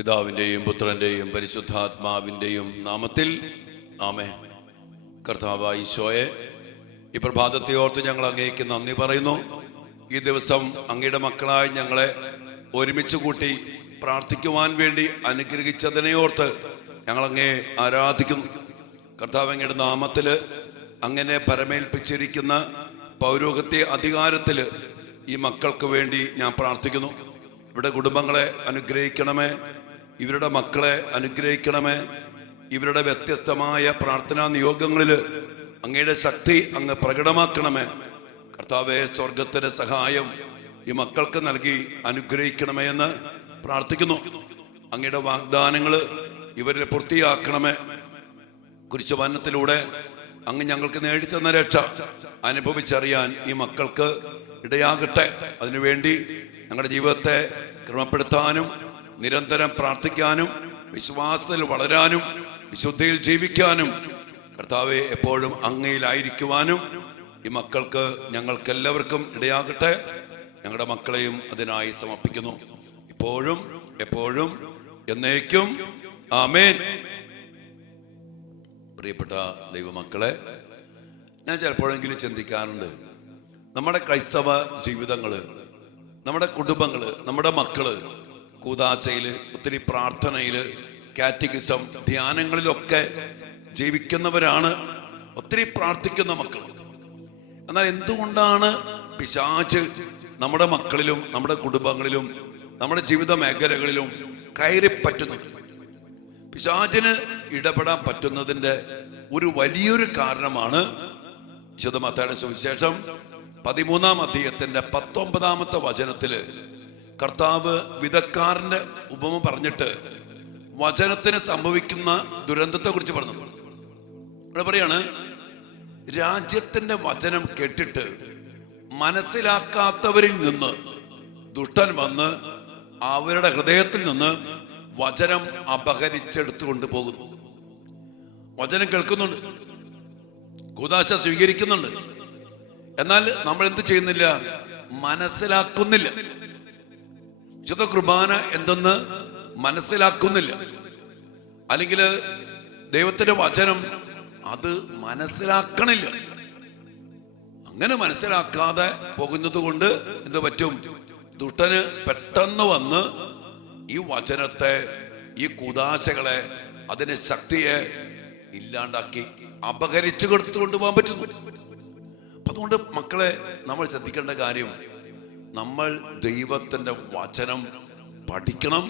പിതാവിൻ്റെയും പുത്രൻ്റെയും പരിശുദ്ധാത്മാവിൻ്റെയും നാമത്തിൽ ആമേൻ. കർത്താവായ ഈശോയെ, ഈ പ്രഭാതത്തെ ഓർത്ത് ഞങ്ങൾ അങ്ങേക്ക് നന്ദി പറയുന്നു. ഈ ദിവസം അങ്ങയുടെ മക്കളായി ഞങ്ങളെ ഒരുമിച്ച് കൂട്ടി പ്രാർത്ഥിക്കുവാൻ വേണ്ടി അനുഗ്രഹിച്ചതിനെ ഓർത്ത് ഞങ്ങൾ അങ്ങേ ആരാധിക്കുന്നു. കർത്താവ് അങ്ങയുടെ നാമത്തിൽ അങ്ങനെ പരമേൽപ്പിച്ചിരിക്കുന്ന പൗരോഹിത്യ അധികാരത്തിൽ ഈ മക്കൾക്ക് വേണ്ടി ഞാൻ പ്രാർത്ഥിക്കുന്നു. ഇവിടെ കുടുംബങ്ങളെ അനുഗ്രഹിക്കണമേ, ഇവരുടെ മക്കളെ അനുഗ്രഹിക്കണമേ. ഇവരുടെ വ്യത്യസ്തമായ പ്രാർത്ഥനാ നിയോഗങ്ങളിൽ അങ്ങയുടെ ശക്തി അങ്ങ് പ്രകടമാക്കണമേ. കർത്താവേ, സ്വർഗത്തിന്റെ സഹായം ഈ മക്കൾക്ക് നൽകി അനുഗ്രഹിക്കണമേ എന്ന് പ്രാർത്ഥിക്കുന്നു. അങ്ങയുടെ വാഗ്ദാനങ്ങൾ ഇവരെ പൂർത്തിയാക്കണമേ. കുരിശുമരണത്തിലൂടെ അങ്ങ് ഞങ്ങൾക്ക് നേടിത്തന്ന രക്ഷ അനുഭവിച്ചറിയാൻ ഈ മക്കൾക്ക് ഇടയാകട്ടെ. അതിനുവേണ്ടി ഞങ്ങളുടെ ജീവിതത്തെ ക്രമപ്പെടുത്താനും നിരന്തരം പ്രാർത്ഥിക്കാനും വിശ്വാസത്തിൽ വളരാനും വിശുദ്ധിയിൽ ജീവിക്കാനും കർത്താവെ എപ്പോഴും അങ്ങയിലായിരിക്കുവാനും ഈ മക്കൾക്ക് ഞങ്ങൾക്കെല്ലാവർക്കും ഇടയാകട്ടെ. ഞങ്ങളുടെ മക്കളെയും അതിനായി സമർപ്പിക്കുന്നു, ഇപ്പോഴും എപ്പോഴും എന്നേക്കും. ആമേൻ. പ്രിയപ്പെട്ട ദൈവമക്കളെ, ഞാൻ ചിലപ്പോഴെങ്കിലും ചിന്തിക്കാറുണ്ട്, നമ്മുടെ ക്രൈസ്തവ ജീവിതങ്ങള്, നമ്മുടെ കുടുംബങ്ങള്, നമ്മുടെ മക്കള് കൂദാശയില്, ഒത്തിരി പ്രാർത്ഥനയില്, കാറ്റഗിസം, ധ്യാനങ്ങളിലൊക്കെ ജീവിക്കുന്നവരാണ്, ഒത്തിരി പ്രാർത്ഥിക്കുന്ന മക്കൾ. എന്നാൽ എന്തുകൊണ്ടാണ് പിശാച് നമ്മുടെ മക്കളിലും നമ്മുടെ കുടുംബങ്ങളിലും നമ്മുടെ ജീവിത മേഖലകളിലും കയറിപ്പറ്റുന്നത്? പിശാചിന് ഇടപെടാൻ പറ്റുന്നതിൻ്റെ ഒരു വലിയൊരു കാരണമാണ് വിശുദ്ധ മത്തായിയുടെ സുവിശേഷം 13-ാം അധ്യായത്തിന്റെ 19-ാമത്തെ വചനത്തില് കർത്താവ് വിതക്കാരന്റെ ഉപമ പറഞ്ഞിട്ട് വചനത്തിന് സംഭവിക്കുന്ന ദുരന്തത്തെ കുറിച്ച് പറഞ്ഞു. ഇവിടെ പറയാണ്, രാജ്യത്തിന്റെ വചനം കേട്ടിട്ട് മനസ്സിലാക്കാത്തവരിൽ നിന്ന് ദുഷ്ടൻ വന്ന് അവരുടെ ഹൃദയത്തിൽ നിന്ന് വചനം അപഹരിച്ചെടുത്തുകൊണ്ട് പോകുന്നു. വചനം കേൾക്കുന്നുണ്ട്, കൂദാശ സ്വീകരിക്കുന്നുണ്ട്, എന്നാൽ നമ്മൾ എന്ത് ചെയ്യുന്നില്ല? മനസ്സിലാക്കുന്നില്ല. വിശുദ്ധ കുർബാന എന്തെന്ന് മനസ്സിലാക്കുന്നില്ല. അല്ലെങ്കിൽ ദൈവത്തിന്റെ വചനം അത് മനസ്സിലാക്കണില്ല. അങ്ങനെ മനസ്സിലാക്കാതെ പോകുന്നത് കൊണ്ട് എന്ത് പറ്റും? ദുഷ്ടന് പെട്ടെന്ന് വന്ന് ഈ വചനത്തെ, ഈ കൂദാശകളെ, അതിന്റെ ശക്തിയെ ഇല്ലാണ്ടാക്കി അപഹരിച്ചു കൊടുത്തു കൊണ്ടുപോകാൻ പറ്റുന്നു. അതുകൊണ്ട് മക്കളെ, നമ്മൾ ശ്രദ്ധിക്കേണ്ട കാര്യം, നമ്മൾ ദൈവത്തിന്റെ വചനം പഠിക്കണം,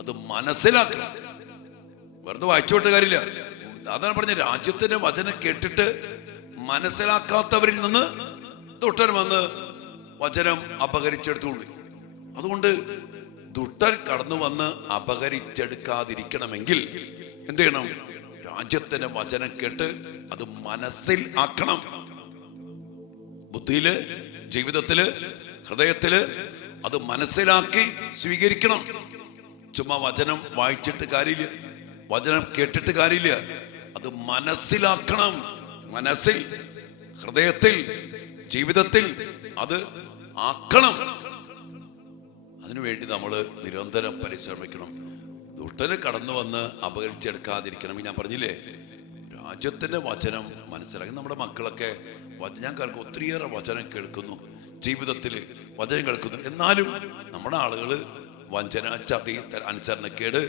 അത് മനസ്സിലാക്കണം. വെറുതെ വായിച്ചോട്ട് കാര്യമില്ല. അതാണ് പറഞ്ഞ, രാജ്യത്തിന്റെ വചനം കേട്ടിട്ട് മനസ്സിലാക്കാത്തവരിൽ നിന്ന് ദുഷ്ടൻ വന്ന് വചനം അപഹരിച്ചെടുത്തുകൊണ്ട്. അതുകൊണ്ട് ദുഷ്ടൻ കടന്നു വന്ന് അപഹരിച്ചെടുക്കാതിരിക്കണമെങ്കിൽ എന്ത് ചെയ്യണം? രാജ്യത്തിന്റെ വചനം കേട്ട് അത് മനസ്സിൽ ആക്കണം. ബുദ്ധിയില്, ജീവിതത്തില്, ഹൃദയത്തില് അത് മനസ്സിലാക്കി സ്വീകരിക്കണം. ചുമ്മാ വചനം വായിച്ചിട്ട് കാര്യമില്ല, വചനം കേട്ടിട്ട് കാര്യമില്ല, അത് മനസ്സിലാക്കണം. മനസ്സിൽ, ഹൃദയത്തിൽ, ജീവിതത്തിൽ അത് ആക്കണം. അതിനുവേണ്ടി നമ്മൾ നിരന്തരം പരിശ്രമിക്കണം. ദുഷ്ടന് കടന്നു വന്ന് അപഹരിച്ചെടുക്കാതിരിക്കണം. ഞാൻ പറഞ്ഞില്ലേ, രാജ്യത്തിന്റെ വചനം മനസ്സിലാക്കി. നമ്മുടെ മക്കളൊക്കെ ഞാൻ കേൾക്കും, ഒത്തിരിയേറെ വചനം കേൾക്കുന്നു, ജീവിതത്തിൽ വചനം കേൾക്കുന്നു, എന്നാലും നമ്മുടെ ആളുകള് വഞ്ചന, ചതി, അനുസരണക്കേട്,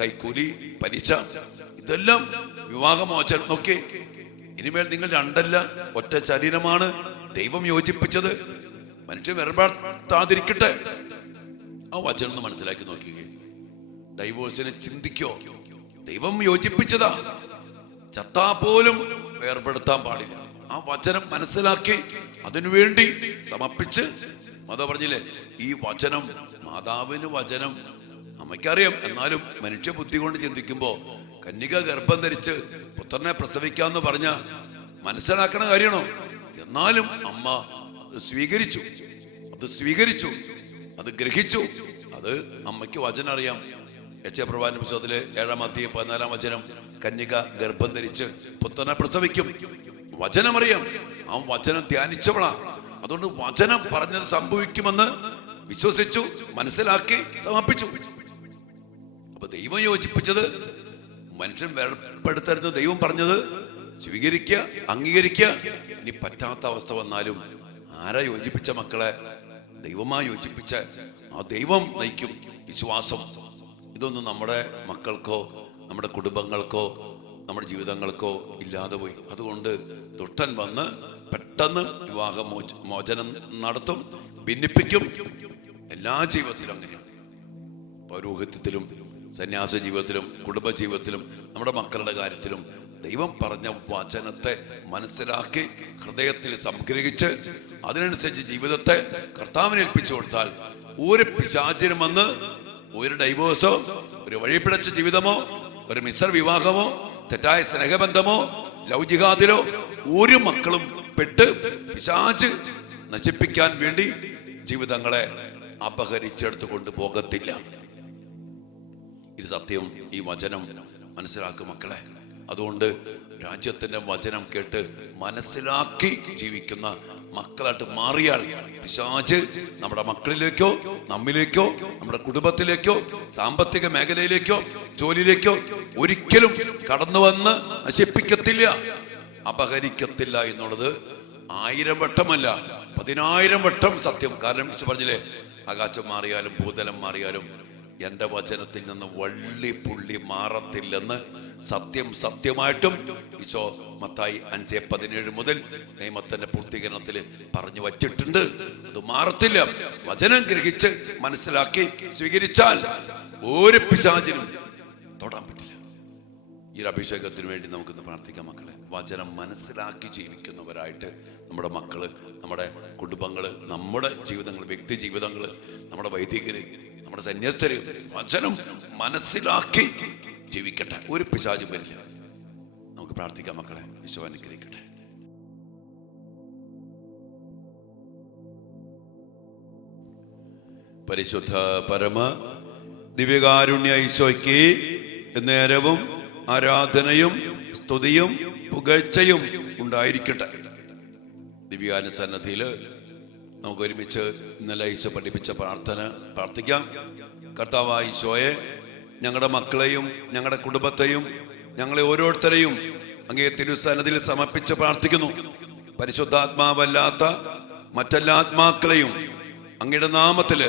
കൈക്കൂലി, പലിശ, ഇതെല്ലാം വിവാഹമോചനം. നോക്കി, ഇനിമേൽ നിങ്ങൾ രണ്ടല്ല ഒറ്റ ശരീരമാണ്, ദൈവം യോജിപ്പിച്ചത്, മനുഷ്യൻ വേർപെടുത്താതിരിക്കട്ടെ. ആ വചനം ഒന്ന് മനസ്സിലാക്കി നോക്കിയേ. ഡൈവോഴ്സിനെ ചിന്തിക്കോ? ദൈവം യോജിപ്പിച്ചതാ, ചത്താ പോലും വേർപെടുത്താൻ പാടില്ല. ആ വചനം മനസ്സിലാക്കി അതിനുവേണ്ടി സമർപ്പിച്ച്, മാതാവ് പറഞ്ഞില്ലേ, ഈ വചനം, മാതാവിന് വചനം അമ്മയ്ക്കറിയാം, എന്നാലും മനുഷ്യ ബുദ്ധി കൊണ്ട് ചിന്തിക്കുമ്പോ കന്യക ഗർഭം ധരിച്ച് പുത്രനെ പ്രസവിക്കാന്ന് പറഞ്ഞ മനസ്സിലാക്കണ കാര്യമാണോ? എന്നാലും അമ്മ അത് സ്വീകരിച്ചു, അത് ഗ്രഹിച്ചു. അത് അമ്മയ്ക്ക് വചനം അറിയാം. യശയ്യാപ്രവാചന പുസ്തകത്തിലെ 7-ാം അധ്യായം 14-ാം വചനം, കന്യക ഗർഭം ധരിച്ച് പുത്രനെ പ്രസവിക്കും. വചനമറിയാം, ആ വചനം ധ്യാനിച്ചവളാ. അതുകൊണ്ട് വചനം പറഞ്ഞത് സംഭവിക്കുമെന്ന് വിശ്വസിച്ചു, മനസ്സിലാക്കി, സമർപ്പിച്ചു. ദൈവം യോജിപ്പിച്ചത് മനുഷ്യൻ വേർപ്പെടുത്തരുത്. ദൈവം പറഞ്ഞത് സ്വീകരിക്കുക, അംഗീകരിക്കുക. ഇനി പറ്റാത്ത അവസ്ഥ വന്നാലും ആരാ യോജിപ്പിച്ച മക്കളെ? ദൈവമായി യോജിപ്പിച്ച ആ ദൈവം നയിക്കും. വിശ്വാസം ഇതൊന്നും നമ്മുടെ മക്കൾക്കോ നമ്മുടെ കുടുംബങ്ങൾക്കോ നമ്മുടെ ജീവിതങ്ങൾക്കോ ഇല്ലാതെ പോയി. അതുകൊണ്ട് ദുഷ്ടൻ വന്ന് പെട്ടെന്ന് വിവാഹ മോചനം നടത്തും, ഭിന്നിപ്പിക്കും. എല്ലാ ജീവിതത്തിലും അങ്ങനെയാണ്. പൗരോഹിത്യത്തിലും സന്യാസ ജീവിതത്തിലും കുടുംബ ജീവിതത്തിലും നമ്മുടെ മക്കളുടെ കാര്യത്തിലും ദൈവം പറഞ്ഞ വചനത്തെ മനസ്സിലാക്കി ഹൃദയത്തിൽ സംഗ്രഹിച്ച് അതിനനുസരിച്ച് ജീവിതത്തെ കർത്താവിനെ ഏൽപ്പിച്ചു കൊടുത്താൽ ഒരു പിശാചിനും വന്ന് ഒരു ഡൈവോഴ്സോ ഒരു വഴിപിഴച്ച ജീവിതമോ ഒരു മിശ്ര വിവാഹമോ തെറ്റായ സ്നേഹബന്ധമോ ലൗകികാതിലോ ഒരു മക്കളും പെട്ട് പിശാച് നശിപ്പിക്കാൻ വേണ്ടി ജീവിതങ്ങളെ അപഹരിച്ചെടുത്തു കൊണ്ടുപോകത്തില്ല. ഇത് സത്യം. ഈ വചനം മനസ്സിലാക്കും മക്കളെ. അതുകൊണ്ട് രാജ്യത്തിന്റെ വചനം കേട്ട് മനസ്സിലാക്കി ജീവിക്കുന്ന മക്കളായിട്ട് മാറിയാൽ പിശാച് നമ്മുടെ മക്കളിലേക്കോ നമ്മിലേക്കോ നമ്മുടെ കുടുംബത്തിലേക്കോ സാമ്പത്തിക മേഖലയിലേക്കോ ജോലിയിലേക്കോ ഒരിക്കലും കടന്നു വന്ന് നശിപ്പിക്കത്തില്ല, അപഹരിക്കത്തില്ല എന്നുള്ളത് 1000 വട്ടമല്ല 10,000 വട്ടം സത്യം. കാരണം ഈശോ പറഞ്ഞില്ലേ, ആകാശം മാറിയാലും ഭൂതലം മാറിയാലും എന്റെ വചനത്തിൽ നിന്ന് വള്ളി പുള്ളി മാറത്തില്ലെന്ന് സത്യം സത്യമായിട്ടും ഈശോ മത്തായി 5:17 മുതൽ നിയമത്തിന്റെ പൂർത്തീകരണത്തിൽ പറഞ്ഞു വച്ചിട്ടുണ്ട്. അത് മാറത്തില്ല. വചനം ഗ്രഹിച്ച് മനസ്സിലാക്കി സ്വീകരിച്ചാൽ ഒരു പിശാചിനും തൊടാൻ പറ്റില്ല. ഈ ഒരു അഭിഷേകത്തിന് വേണ്ടി നമുക്കിന്ന് പ്രാർത്ഥിക്കാം മക്കളെ. വചനം മനസ്സിലാക്കി ജീവിക്കുന്നവരായിട്ട് നമ്മുടെ മക്കള്, നമ്മുടെ കുടുംബങ്ങള്, നമ്മുടെ ജീവിതങ്ങൾ, വ്യക്തി ജീവിതങ്ങള്, നമ്മുടെ വൈദികര്, നമ്മുടെ സന്യസ്തര് വചനം മനസ്സിലാക്കി ജീവിക്കട്ടെ. ഒരു പിശാചും വരില്ല. നമുക്ക് പ്രാർത്ഥിക്കാം മക്കളെ. ഈശോ അനുഗ്രഹിക്കട്ടെ. പരിശുദ്ധ പരമ ദിവ്യകാരുണ്യ ഈശോയ്ക്ക് നേരവും ആരാധനയും സ്തുതിയും പുകഴ്ചയും ഉണ്ടായിരിക്കട്ടെ. ദിവ്യാനുസന്നദ്ധിയില് നമുക്ക് ഒരുമിച്ച് ഇന്നലെ ഈശോ പഠിപ്പിച്ച പ്രാർത്ഥിക്കാം. കർത്താവായ ഈശോയെ, ഞങ്ങളുടെ മക്കളെയും ഞങ്ങളുടെ കുടുംബത്തെയും ഞങ്ങളെ ഓരോരുത്തരെയും അങ്ങേ തിരുസന്നിധിയിൽ സമർപ്പിച്ച് പ്രാർത്ഥിക്കുന്നു. പരിശുദ്ധാത്മാവല്ലാത്ത മറ്റെല്ലാ ആത്മാക്കളെയും അങ്ങയുടെ നാമത്തില്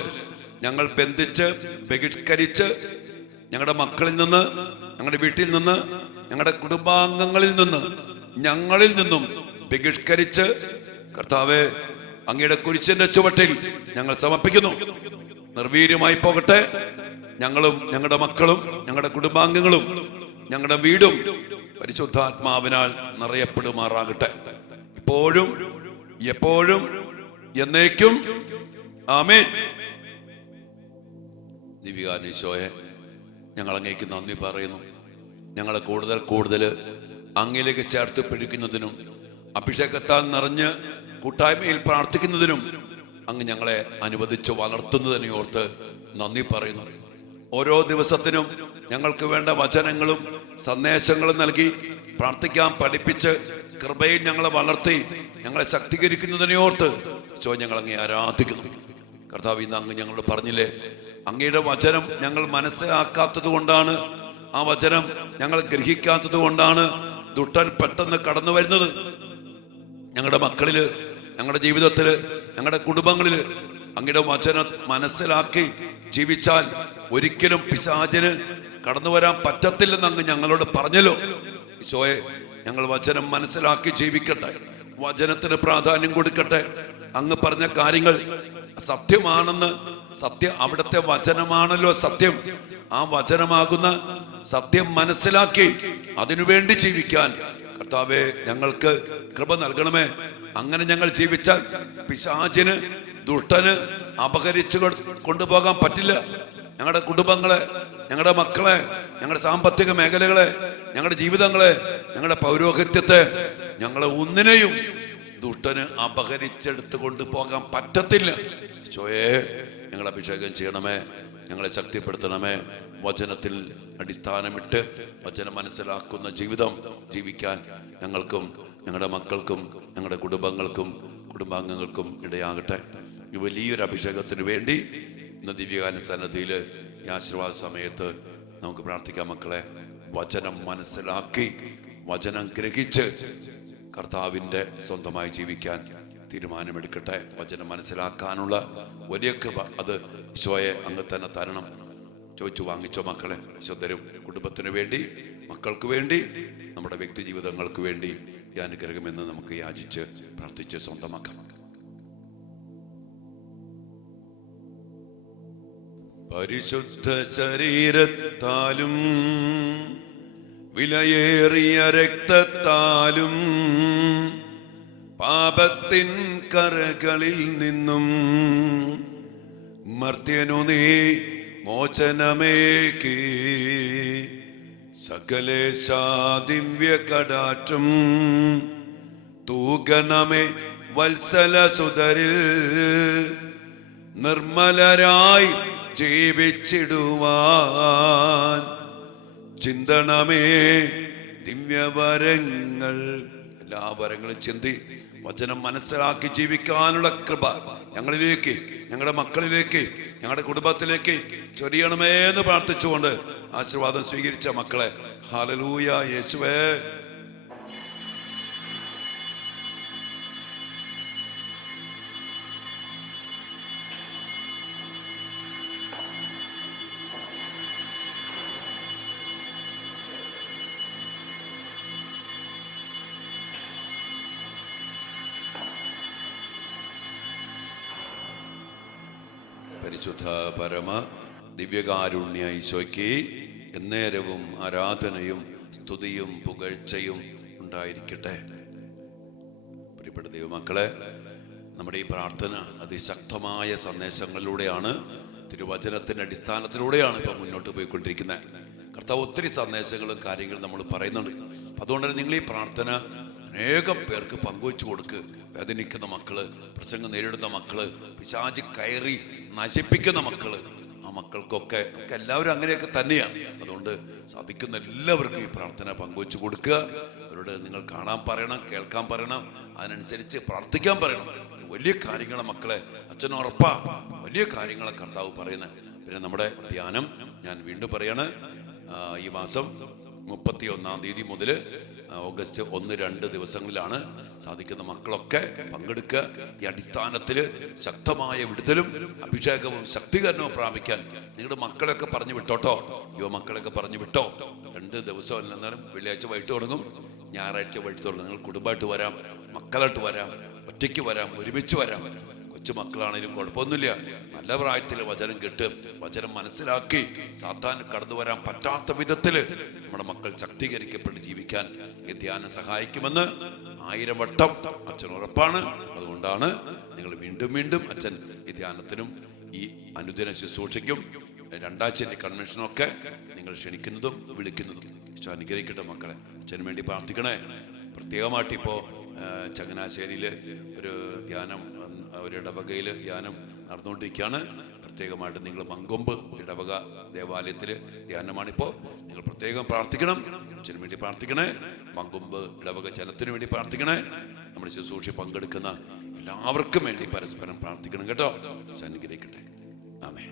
ഞങ്ങൾ ബന്ധിച്ച് ബഹിഷ്കരിച്ച് ഞങ്ങളുടെ മക്കളിൽ നിന്ന്, ഞങ്ങളുടെ വീട്ടിൽ നിന്ന്, ഞങ്ങളുടെ കുടുംബാംഗങ്ങളിൽ നിന്ന്, ഞങ്ങളിൽ നിന്നും ബഹിഷ്കരിച്ച് കർത്താവെ അങ്ങയുടെ കുരിശിന്റെ ചുവട്ടിൽ ഞങ്ങൾ സമർപ്പിക്കുന്നു. നിർവീര്യമായി പോകട്ടെ. ഞങ്ങളും ഞങ്ങളുടെ മക്കളും ഞങ്ങളുടെ കുടുംബാംഗങ്ങളും ഞങ്ങളുടെ വീടും പരിശുദ്ധാത്മാവിനാൽ നിറയപ്പെടുമാറാകട്ടെ. ഇപ്പോഴും എപ്പോഴും എന്നേക്കും ആമേൻ. ദിവ്യാനീശോയെ, ഞങ്ങൾ അങ്ങേക്ക് നന്ദി പറയുന്നു. ഞങ്ങളെ കൂടുതൽ കൂടുതൽ അങ്ങിലേക്ക് ചേർത്ത് പിടിക്കുന്നതിനും അഭിഷേകത്താൽ നിറഞ്ഞ് കൂട്ടായ്മയിൽ പ്രാർത്ഥിക്കുന്നതിനും അങ്ങ് ഞങ്ങളെ അനുവദിച്ച് വളർത്തുന്നതിനെ ഓർത്ത് നന്ദി പറയുന്നു. ഓരോ ദിവസത്തിനും ഞങ്ങൾക്ക് വേണ്ട വചനങ്ങളും സന്ദേശങ്ങളും നൽകി പ്രാർത്ഥിക്കാൻ പഠിപ്പിച്ച് കൃപയിൽ ഞങ്ങളെ വളർത്തി ഞങ്ങളെ ശക്തീകരിക്കുന്നതിനെ ഓർത്ത് ഞങ്ങൾ അങ്ങേ ആരാധിക്കുന്നു. കർത്താവ്, ഇന്ന് അങ്ങ് ഞങ്ങളോട് പറഞ്ഞില്ലേ, അങ്ങയുടെ വചനം ഞങ്ങൾ മനസ്സിലാക്കാത്തത് കൊണ്ടാണ്, ആ വചനം ഞങ്ങൾ ഗ്രഹിക്കാത്തത് കൊണ്ടാണ് ദുഷ്ടൻ പെട്ടെന്ന് കടന്നു വരുന്നത്. ഞങ്ങളുടെ മക്കളില്, ഞങ്ങളുടെ ജീവിതത്തില്, ഞങ്ങളുടെ കുടുംബങ്ങളില് അങ്ങയുടെ വചനം മനസ്സിലാക്കി ജീവിച്ചാൽ ഒരിക്കലും പിശാചിന് കടന്നു വരാൻ പറ്റത്തില്ലെന്ന് അങ്ങ് ഞങ്ങളോട് പറഞ്ഞല്ലോ. ഈശോയെ, ഞങ്ങൾ വചനം മനസ്സിലാക്കി ജീവിക്കട്ടെ, വചനത്തിന് പ്രാധാന്യം കൊടുക്കട്ടെ. അങ്ങ് പറഞ്ഞ കാര്യങ്ങൾ സത്യമാണെന്ന്, അവിടുത്തെ വചനമാണല്ലോ സത്യം. ആ വചനമാകുന്ന സത്യം മനസ്സിലാക്കി അതിനുവേണ്ടി ജീവിക്കാൻ കർത്താവേ ഞങ്ങൾക്ക് കൃപ നൽകണമേ. അങ്ങനെ ഞങ്ങൾ ജീവിച്ചാൽ പിശാചിന്, ദുഷ്ടന് അപഹരിച്ചു കൊണ്ടുപോകാൻ പറ്റില്ല. ഞങ്ങളുടെ കുടുംബങ്ങളെ, ഞങ്ങളുടെ മക്കളെ, ഞങ്ങളുടെ സാമ്പത്തിക മേഖലകളെ, ഞങ്ങളുടെ ജീവിതങ്ങളെ, ഞങ്ങളുടെ പൗരോഹിത്യത്തെ, ഞങ്ങളെ ഒന്നിനെയും ദുഷ്ടന് അപഹരിച്ചെടുത്ത് കൊണ്ടുപോകാൻ പറ്റത്തില്ല. ഈശോയെ, ഞങ്ങളെ അഭിഷേകം ചെയ്യണമേ, ഞങ്ങളെ ശക്തിപ്പെടുത്തണമേ. വചനത്തിൽ അടിസ്ഥാനമിട്ട് വചനം മനസ്സിലാക്കുന്ന ജീവിതം ജീവിക്കാൻ ഞങ്ങൾക്കും ഞങ്ങളുടെ മക്കൾക്കും ഞങ്ങളുടെ കുടുംബാംഗങ്ങൾക്കും ഇടയാകട്ടെ. ഈ വലിയൊരു അഭിഷേകത്തിന് വേണ്ടി ഇന്ന് ദിവ്യകാന സന്നദ്ധിയിൽ ഈ ആശീർവാദ സമയത്ത് നമുക്ക് പ്രാർത്ഥിക്കാം മക്കളെ. വചനം മനസ്സിലാക്കി, വചനം ഗ്രഹിച്ച് കർത്താവിൻ്റെ സ്വന്തമായി ജീവിക്കാൻ തീരുമാനമെടുക്കട്ടെ. വചനം മനസ്സിലാക്കാനുള്ള വലിയ കൃപ അത് ഈശോയെ അങ്ങ് തന്നെ തരണം. ചോദിച്ചു വാങ്ങിച്ചോ മക്കളെ. വിശുദ്ധരും കുടുംബത്തിനു വേണ്ടി, മക്കൾക്ക് വേണ്ടി, നമ്മുടെ വ്യക്തി ജീവിതങ്ങൾക്ക് വേണ്ടി ഈ അനുഗ്രഹമെന്ന് നമുക്ക് യാചിച്ച് പ്രാർത്ഥിച്ച് സ്വന്തമാക്കാം. പരിശുദ്ധ ശരീരത്താലും വിലയേറിയ രക്തത്താലും പാപത്തിൻ കറകളിൽ നിന്നും മർത്യനു നീ മോചനമേകി സകലേശാ ദിവ്യ കടാറ്റും തൂകണമേ വത്സല സുതരിൽ നിർമ്മലരായി ജീവിച്ചിടുവാൻ ചിന്തണമേ ദിവ്യവരങ്ങൾ. എല്ലാ വരങ്ങളും ചിന്തി വചനം മനസ്സിലാക്കി ജീവിക്കാനുള്ള കൃപ ഞങ്ങളിലേക്ക്, ഞങ്ങളുടെ മക്കളിലേക്ക്, ഞങ്ങളുടെ കുടുംബത്തിലേക്ക് ചൊരിയണമേ എന്ന് പ്രാർത്ഥിച്ചുകൊണ്ട് ആശീർവാദം സ്വീകരിച്ച മക്കളെ, ഹല്ലേലൂയ യേശുവേ. പരിശുദ്ധ പരമ ദിവ്യകാരുണ്യ ഈശോയ്ക്ക് എന്നേരവും ആരാധനയും സ്തുതിയും പുകഴ്ചയും ഉണ്ടായിരിക്കട്ടെ. പ്രിയപ്പെട്ട ദൈവമക്കളെ, നമ്മുടെ ഈ പ്രാർത്ഥന അതിശക്തമായ സന്ദേശങ്ങളിലൂടെയാണ്, തിരുവചനത്തിന്റെ അടിസ്ഥാനത്തിലൂടെയാണ് ഇപ്പൊ മുന്നോട്ട് പോയിക്കൊണ്ടിരിക്കുന്നത്. കർത്താവ് ഒത്തിരി സന്ദേശങ്ങളും കാര്യങ്ങളും നമ്മൾ പറയുന്നുണ്ട്. അതുകൊണ്ട് തന്നെ നിങ്ങൾ ഈ പ്രാർത്ഥന അനേകം പേർക്ക് പങ്കുവെച്ചു കൊടുക്ക്. വേദനിക്കുന്ന മക്കള്, പ്രസംഗം നേരിടുന്ന മക്കള്, പിശാച് കയറി നശിപ്പിക്കുന്ന മക്കള്, ആ മക്കൾക്കൊക്കെ എല്ലാവരും അങ്ങനെയൊക്കെ തന്നെയാണ്. അതുകൊണ്ട് സാധിക്കുന്ന എല്ലാവർക്കും ഈ പ്രാർത്ഥന പങ്കുവെച്ചു കൊടുക്കുക. അവരോട് നിങ്ങൾ കാണാൻ പറയണം, കേൾക്കാൻ പറയണം, അതിനനുസരിച്ച് പ്രാർത്ഥിക്കാൻ പറയണം. വലിയ കാര്യങ്ങളെ മക്കളെ അച്ഛനും ഉറപ്പാ, വലിയ കാര്യങ്ങളെ കർത്താവ് പറയുന്നത്. പിന്നെ നമ്മുടെ ധ്യാനം ഞാൻ വീണ്ടും പറയാണ്, ഈ മാസം 31-ാം തീയതി മുതൽ ഓഗസ്റ്റ് 1-2 ദിവസങ്ങളിലാണ്. സാധിക്കുന്ന മക്കളൊക്കെ പങ്കെടുക്കുക. ഈ അടിസ്ഥാനത്തിൽ ശക്തമായ വിടുതലും അഭിഷേകവും ശക്തീകരണവും പ്രാപിക്കാൻ നിങ്ങളുടെ മക്കളെയൊക്കെ പറഞ്ഞു വിട്ടോട്ടോ. മക്കളൊക്കെ പറഞ്ഞു വിട്ടോ. 2 ദിവസം എന്നാലും വെള്ളിയാഴ്ച വൈകിട്ട് തുടങ്ങും, ഞായറാഴ്ച വൈകിട്ട് തുടങ്ങും. നിങ്ങൾ കുടുംബമായിട്ട് വരാം, മക്കളായിട്ട് വരാം, ഒറ്റയ്ക്ക് വരാം, ഒരുമിച്ച് വരാം. കൊച്ചു മക്കളാണെങ്കിലും കുഴപ്പമൊന്നുമില്ല. നല്ല പ്രായത്തിൽ വചനം കേട്ട് വചനം മനസ്സിലാക്കി സാത്താൻ കടന്നു വരാൻ പറ്റാത്ത വിധത്തിൽ നമ്മുടെ മക്കൾ ശക്തീകരിക്കപ്പെട്ട് ജീവിക്കാൻ ഈ ധ്യാനം സഹായിക്കുമെന്ന് 1000 വട്ടം അച്ഛൻ ഉറപ്പാണ്. അതുകൊണ്ടാണ് നിങ്ങൾ വീണ്ടും വീണ്ടും അച്ഛൻ ഈ ധ്യാനത്തിനും ഈ അനുദിന ശുശ്രൂഷയ്ക്കും 2-ആഴ്ച കൺവെൻഷനൊക്കെ നിങ്ങൾ ക്ഷണിക്കുന്നതും വിളിക്കുന്നതും. ഈശോ അനുഗ്രഹിക്കട്ടെ മക്കളെ. അച്ഛന് വേണ്ടി പ്രാർത്ഥിക്കണേ. പ്രത്യേകമായിട്ട് ഇപ്പോൾ ചങ്ങനാശ്ശേരിയിൽ ഒരു ധ്യാനം, ഒരു ഇടവകയിൽ ധ്യാനം നടന്നുകൊണ്ടിരിക്കുകയാണ്. പ്രത്യേകമായിട്ട് നിങ്ങൾ മങ്കൊമ്പ് ഇടവക ദേവാലയത്തിൽ ധ്യാനമാണിപ്പോൾ. നിങ്ങൾ പ്രത്യേകം പ്രാർത്ഥിക്കണം. അച്ഛന് വേണ്ടി പ്രാർത്ഥിക്കണേ. മങ്കൊമ്പ് ഇടവക ജനത്തിന് വേണ്ടി പ്രാർത്ഥിക്കണേ. നമ്മുടെ ശുശ്രൂഷ പങ്കെടുക്കുന്ന എല്ലാവർക്കും വേണ്ടി പരസ്പരം പ്രാർത്ഥിക്കണം കേട്ടോ. അനുഗ്രഹിക്കട്ടെ. ആമേൻ.